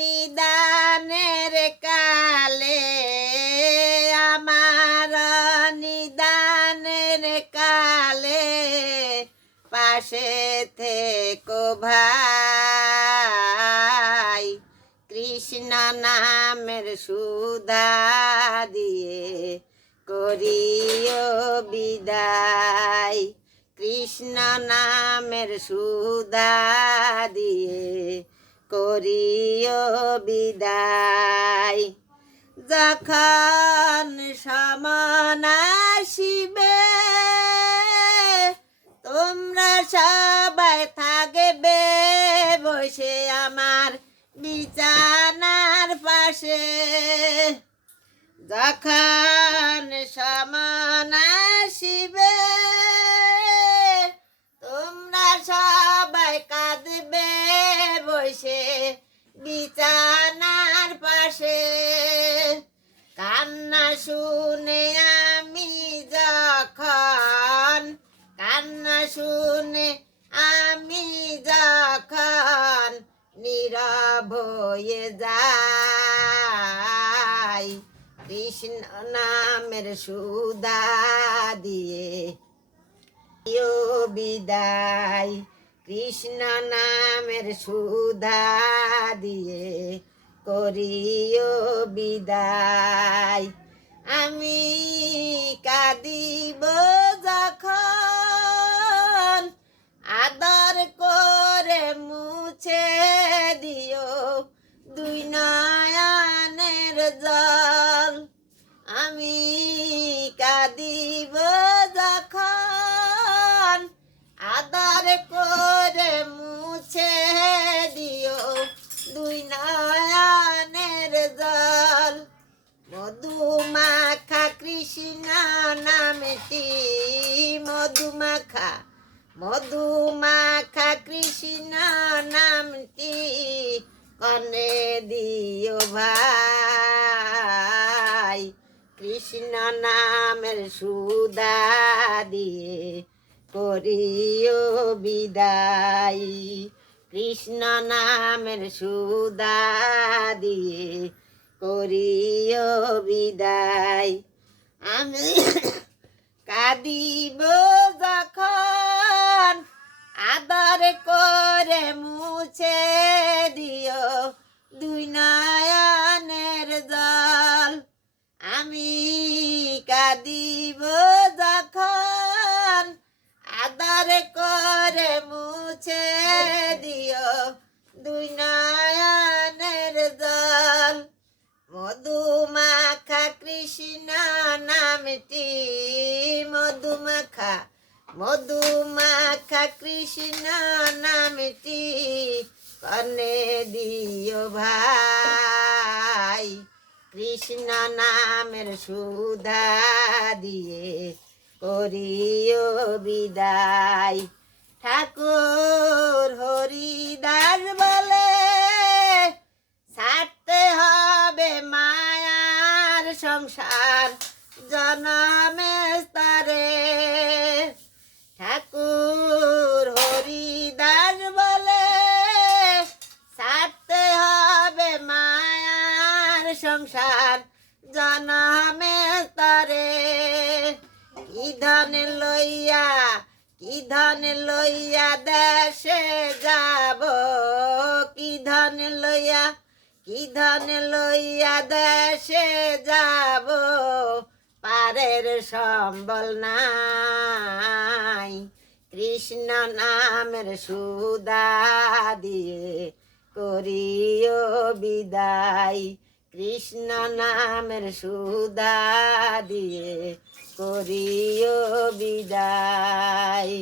নিদানের কালে আমার নিদানের কালে পাশে থেকো ভাই, কৃষ্ণ নামের সুধা দিয়ে করিও বিদায়। কৃষ্ণ নামের সুধা দিয়ে করিও বিদায়। যখন সমান আসিবে তোমরা সবাই থাকবে বসে আমার বিছানার পাশে। যখন সমান আসিবে তোমরা সবাই কাঁদবে বসে বিছানার পাশে। কান্না শুনে আমি যখন, কান্না শুনে আমি যখন নীরব হয়ে যাই, কৃষ্ণ নামের সুধা দিয়ে বিদায়। কৃষ্ণ নামের সুধা দিয়ে করিও বিদায়। আমি কাঁদিব যখন আদর করে মুছে দিও দুই নয়নের জল। আমি কাঁদিব যখন আদর করে মুছে দিও দুই নয়নের জল। মধুমাখা কৃষ্ণ নামটি মধুমাখা, মধুমাখা কৃষ্ণ নামটি কনে দিও ভাই, কৃষ্ণ নামের সুধা দিয়ে করিও বিদায়। কৃষ্ণ নামের সুধা দিয়ে করিও বিদায়। আমি কাঁদিব যখন আদর করে মুছে দিও দুই নয়নের জল। আমি কাঁদিব যখন আদর করে মুছে দিও দুই নয়নের জল। মধুমাখা কৃষ্ণ নামটি মধুমাখা, মধুমাখা কৃষ্ণ নামটি কনে দিও ভাই, কৃষ্ণ নামের সুধা দিয়ে করিও বিদায়। ঠাকুর হরিদাস বলে ছাড়তে হবে মায়ার সংসার জনমে স্তরে। ঠাকুর হরিদাস বলে ছাড়তে হবে মায়ার সংসার জনমে স্তরে। কি ধন লইয়া, কি ধন লইয়া দেশে যাব, কি ধন লইয়া, কি ধন লইয়া দেশে যাব, পারের সম্বল নাই। কৃষ্ণ নামের সুধা দিয়ে করিও বিদায়। কৃষ্ণ নামের সুধা দিয়ে করিও বিদায়।